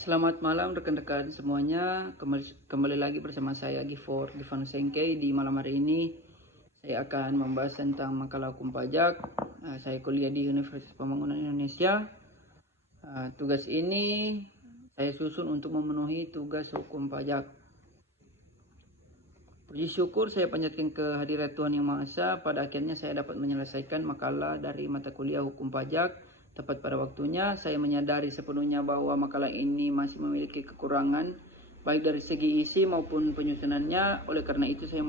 Selamat malam rekan-rekan semuanya. Kembali lagi bersama saya Givan Sengkei. Di malam hari ini saya akan membahas tentang makalah hukum pajak. Saya kuliah di Universitas Pembangunan Indonesia. Tugas ini saya susun untuk memenuhi tugas hukum pajak. Puji syukur saya panjatkan kehadirat Tuhan Yang Maha Esa. Pada akhirnya saya dapat menyelesaikan makalah dari mata kuliah hukum pajak tepat pada waktunya. Saya menyadari sepenuhnya bahwa makalah ini masih memiliki kekurangan baik dari segi isi maupun penyusunannya. Oleh karena itu saya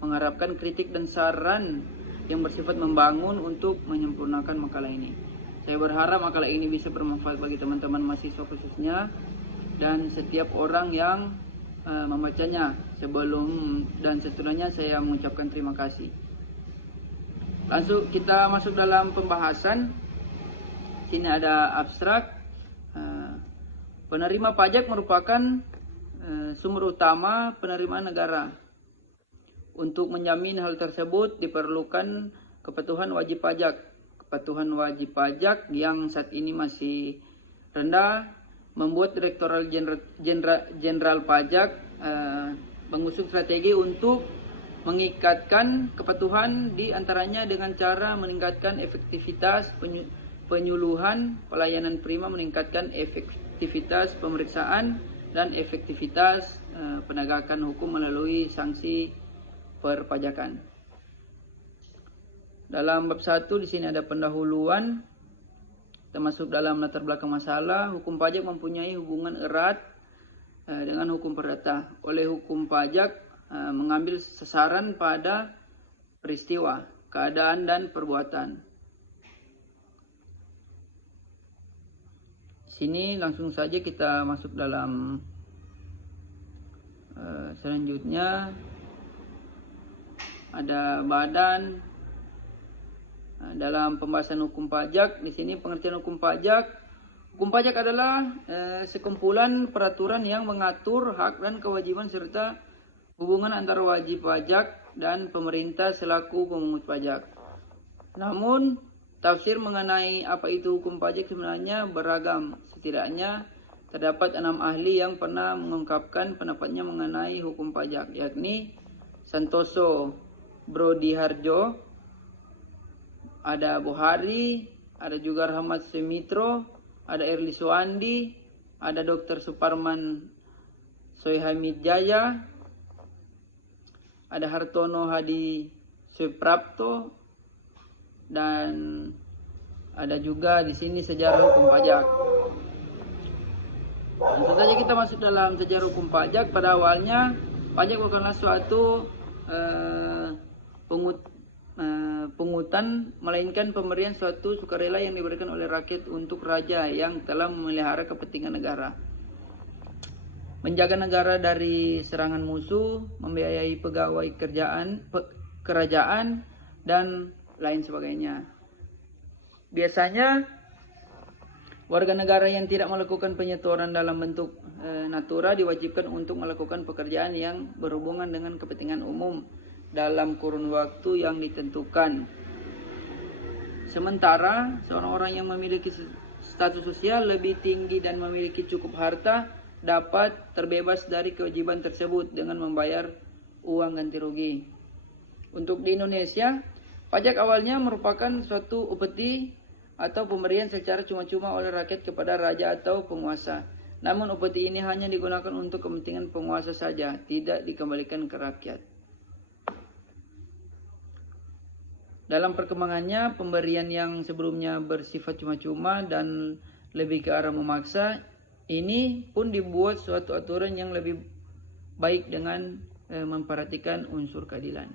mengharapkan kritik dan saran yang bersifat membangun untuk menyempurnakan makalah ini. Saya berharap makalah ini bisa bermanfaat bagi teman-teman mahasiswa khususnya dan setiap orang yang membacanya. Sebelum dan setelahnya saya mengucapkan terima kasih. Langsung kita masuk dalam pembahasan. Sini ada abstrak. Penerima pajak merupakan sumber utama penerimaan negara. Untuk menjamin hal tersebut diperlukan kepatuhan wajib pajak. Kepatuhan wajib pajak yang saat ini masih rendah membuat Direktorat Jenderal Pajak mengusung strategi untuk mengikatkan kepatuhan di antaranya dengan cara meningkatkan efektivitas penyuluhan pelayanan prima, meningkatkan efektivitas pemeriksaan dan efektivitas penegakan hukum melalui sanksi perpajakan. Dalam bab 1 di sini ada pendahuluan, termasuk dalam latar belakang masalah. Hukum pajak mempunyai hubungan erat dengan hukum perdata. Oleh hukum pajak mengambil sasaran pada peristiwa, keadaan dan perbuatan. Sini langsung saja kita masuk dalam selanjutnya. Ada badan. Dalam pembahasan hukum pajak, di sini pengertian hukum pajak. Hukum pajak adalah sekumpulan peraturan yang mengatur hak dan kewajiban serta hubungan antara wajib pajak dan pemerintah selaku pemungut pajak. Namun, tafsir mengenai apa itu hukum pajak sebenarnya beragam. Setidaknya terdapat 6 ahli yang pernah mengungkapkan pendapatnya mengenai hukum pajak, yakni Santoso Brodiharjo, ada Bohari, ada juga Rahmat Semitro, ada Erli Suwandi, ada Dr. Suparman Soehamid Jaya, ada Hartono Hadi Suprapto, dan ada juga di sini sejarah hukum pajak. Langsung saja kita masuk dalam sejarah hukum pajak. Pada awalnya, pajak bukanlah suatu pungutan, melainkan pemberian suatu sukarela yang diberikan oleh rakyat untuk raja yang telah memelihara kepentingan negara, menjaga negara dari serangan musuh, membiayai pegawai kerajaan, dan lain sebagainya. Biasanya warga negara yang tidak melakukan penyetoran dalam bentuk natura diwajibkan untuk melakukan pekerjaan yang berhubungan dengan kepentingan umum dalam kurun waktu yang ditentukan. Sementara seorang orang yang memiliki status sosial lebih tinggi dan memiliki cukup harta dapat terbebas dari kewajiban tersebut dengan membayar uang ganti rugi. Untuk di Indonesia, pajak awalnya merupakan suatu upeti atau pemberian secara cuma-cuma oleh rakyat kepada raja atau penguasa. Namun upeti ini hanya digunakan untuk kepentingan penguasa saja, tidak dikembalikan ke rakyat. Dalam perkembangannya, pemberian yang sebelumnya bersifat cuma-cuma dan lebih ke arah memaksa, ini pun dibuat suatu aturan yang lebih baik dengan memperhatikan unsur keadilan.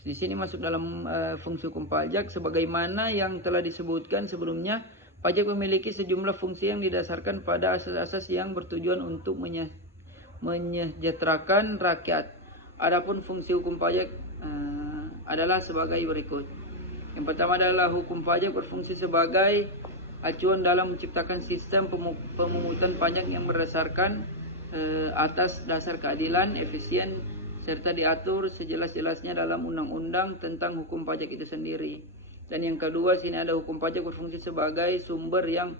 Di sini masuk dalam fungsi hukum pajak. Sebagaimana yang telah disebutkan sebelumnya, pajak memiliki sejumlah fungsi yang didasarkan pada asas-asas yang bertujuan untuk menyejahterakan rakyat. Adapun fungsi hukum pajak adalah sebagai berikut. Yang pertama adalah hukum pajak berfungsi sebagai acuan dalam menciptakan sistem pemungutan pajak yang berdasarkan atas dasar keadilan, efisien, serta diatur sejelas-jelasnya dalam undang-undang tentang hukum pajak itu sendiri. Dan yang kedua, sini ada hukum pajak berfungsi sebagai sumber yang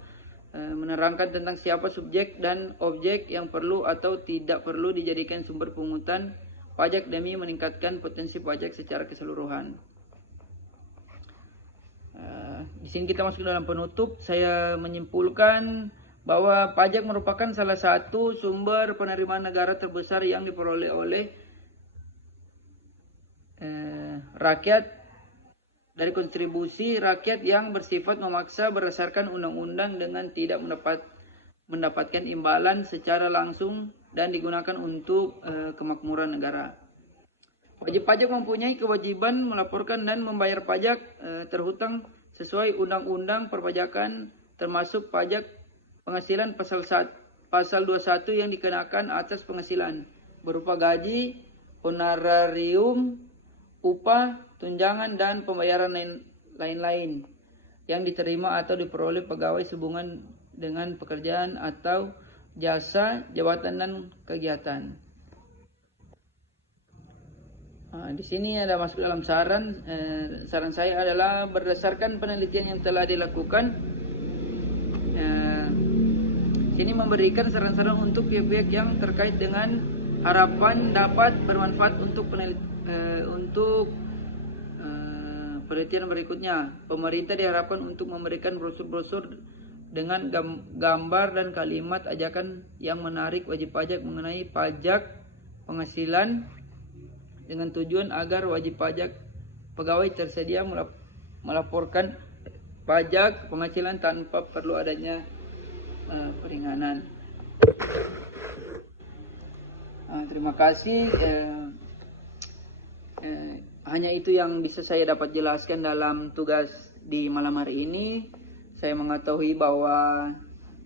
menerangkan tentang siapa subjek dan objek yang perlu atau tidak perlu dijadikan sumber pungutan pajak demi meningkatkan potensi pajak secara keseluruhan. Di sini kita masuk dalam penutup. Saya menyimpulkan bahwa pajak merupakan salah satu sumber penerimaan negara terbesar yang diperoleh oleh rakyat dari kontribusi rakyat yang bersifat memaksa berdasarkan undang-undang dengan tidak mendapatkan imbalan secara langsung dan digunakan untuk kemakmuran negara. Wajib pajak mempunyai kewajiban melaporkan dan membayar pajak terhutang sesuai undang-undang perpajakan, termasuk pajak penghasilan pasal 21 yang dikenakan atas penghasilan berupa gaji, honorarium, upah, tunjangan, dan pembayaran lain-lain yang diterima atau diperoleh pegawai sehubungan dengan pekerjaan atau jasa, jabatan, dan kegiatan. Di sini ada masuk dalam saran. Saran saya adalah berdasarkan penelitian yang telah dilakukan. Sini memberikan saran-saran untuk pihak-pihak yang terkait dengan harapan dapat bermanfaat untuk penelitian berikutnya. Pemerintah diharapkan untuk memberikan brosur-brosur dengan gambar dan kalimat ajakan yang menarik wajib pajak mengenai pajak penghasilan dengan tujuan agar wajib pajak pegawai tersedia melaporkan pajak penghasilan tanpa perlu adanya peringanan. Terima kasih. Hanya itu yang bisa saya dapat jelaskan dalam tugas di malam hari ini. Saya mengetahui bahwa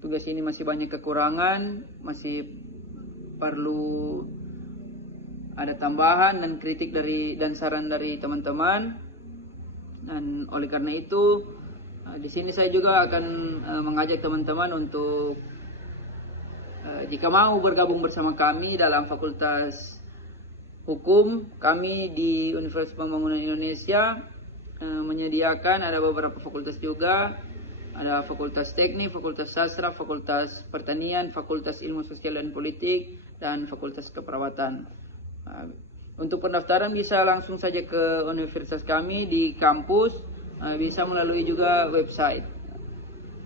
tugas ini masih banyak kekurangan, masih perlu ada tambahan dan kritik dan saran dari teman-teman. Dan oleh karena itu, di sini saya juga akan mengajak teman-teman untuk jika mau bergabung bersama kami dalam Fakultas Hukum, kami di Universitas Pembangunan Indonesia menyediakan ada beberapa fakultas juga. Ada Fakultas Teknik, Fakultas Sastra, Fakultas Pertanian, Fakultas Ilmu Sosial dan Politik, dan Fakultas Keperawatan. Untuk pendaftaran bisa langsung saja ke universitas kami di kampus, bisa melalui juga website.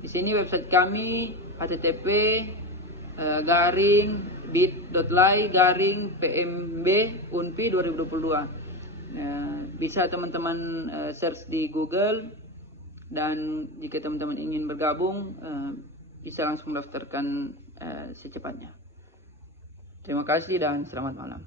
Di sini website kami http://bit.ly/pmb-unpi 2022. Bisa teman-teman search di Google, dan jika teman-teman ingin bergabung bisa langsung daftarkan secepatnya. Terima kasih dan selamat malam.